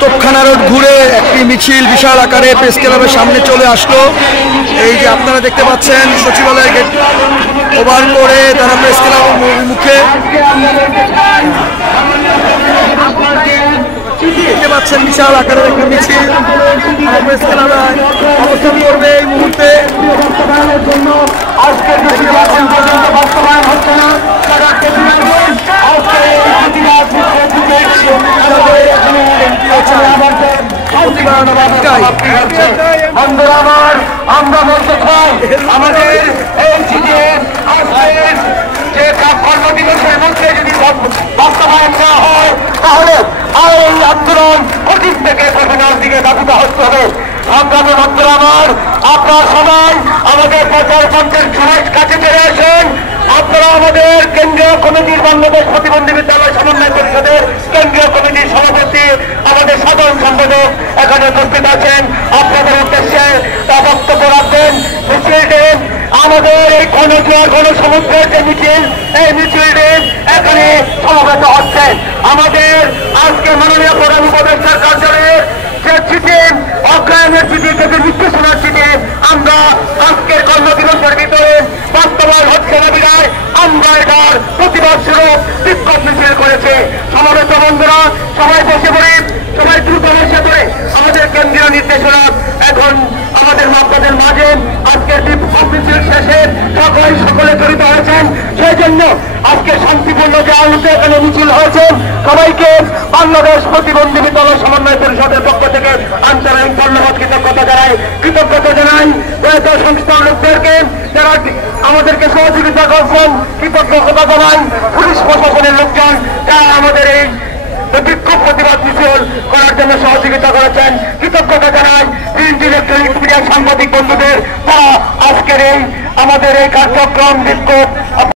Topkhana road ঘুরে একটি মিছিল বিশাল আকারে প্রেস ক্লাবের সামনে চলে আসলো। এই যে আপনারা দেখতে পাচ্ছেন সচিবালয়ের গেট ওভার করে তারা প্রেস ক্লাব মুখে দেখতে পাচ্ছেন বিশাল আকারের একটা মিছিল প্রেস ক্লাবে অবস্থান করবে এই মুহূর্তে। আমরা বলতে চাই আমাদের এই যে কর্মদিবসের মধ্যে যদি বাস্তবায়ন করা হয় তাহলে এই আন্দোলন অতীত থেকে কঠিনের দিকে দাবিত হতে হবে। সংগ্রামী বন্ধুরা আমার, আপনার সবাই আমাদের প্রচার মঞ্চের সময় কাছে চলে আসেন। আপনারা আমাদের কেন্দ্রীয় কমিটির বাংলাদেশ প্রতিবন্ধী বিদ্যালয় সমন্বয় পরিষদের কেন্দ্রীয় কমিটির সভাপতি আমাদের সাধারণ সম্পাদক এখানে উপস্থিত আছেন। আপনাদের উদ্দেশ্যে তা বক্তব্য রাখবেন। মিছিলটি আমাদের এই গণসমুদ্রের যে মিছিল, এই মিছিলটি এখানে সমবেত হচ্ছে। আমাদের আজকে মাননীয় প্রধান উপদেষ্টার কার্যালয়ের যে চিঠি, অগ্রায়ণের চিঠি থেকে নির্দেশনার চিঠি আমরা আজকের কর্মদিবসের ভিতরে বাস্তবায়ন হচ্ছে না বিধায় আমরা এটার প্রতিবাদ স্বরূপ বিক্ষোভ মিছিল করেছে। সমবেত বন্ধুরা সবাই বসে পড়ে, সবাই দ্রুত বসে পড়ে আমাদের কেন্দ্রীয় নির্দেশনা এখন আমাদের আপনাদের মাঝে আজকের বিক্ষোভ মিছিল শেষে সকলে জড়িত হয়েছেন। সেই জন্য আজকে শান্তিপূর্ণ যে আলোতে এখানে মিছিল হয়েছে সবাইকে বাংলাদেশ প্রতিবন্ধী বিদ্যালয় সমন্বয় পরিষদের পক্ষ থেকে আন্তরিক ধন্যবাদ কৃতজ্ঞতা জানাই। সংস্থার লোকদেরকে যারা আমাদেরকে সহযোগিতা করছেন কৃতজ্ঞতা জানাই। পুলিশ প্রশাসনের লোকজন যারা আমাদের এই বিক্ষোভ প্রতিবাদ মিছিল করার জন্য সহযোগিতা করেছেন কৃতজ্ঞতা জানাই। প্রিন্ট ইলেকট্রনিক মিডিয়ার সাংবাদিক বন্ধুদের তারা আজকের এই আমাদের এই কার্যক্রম বিক্ষোভ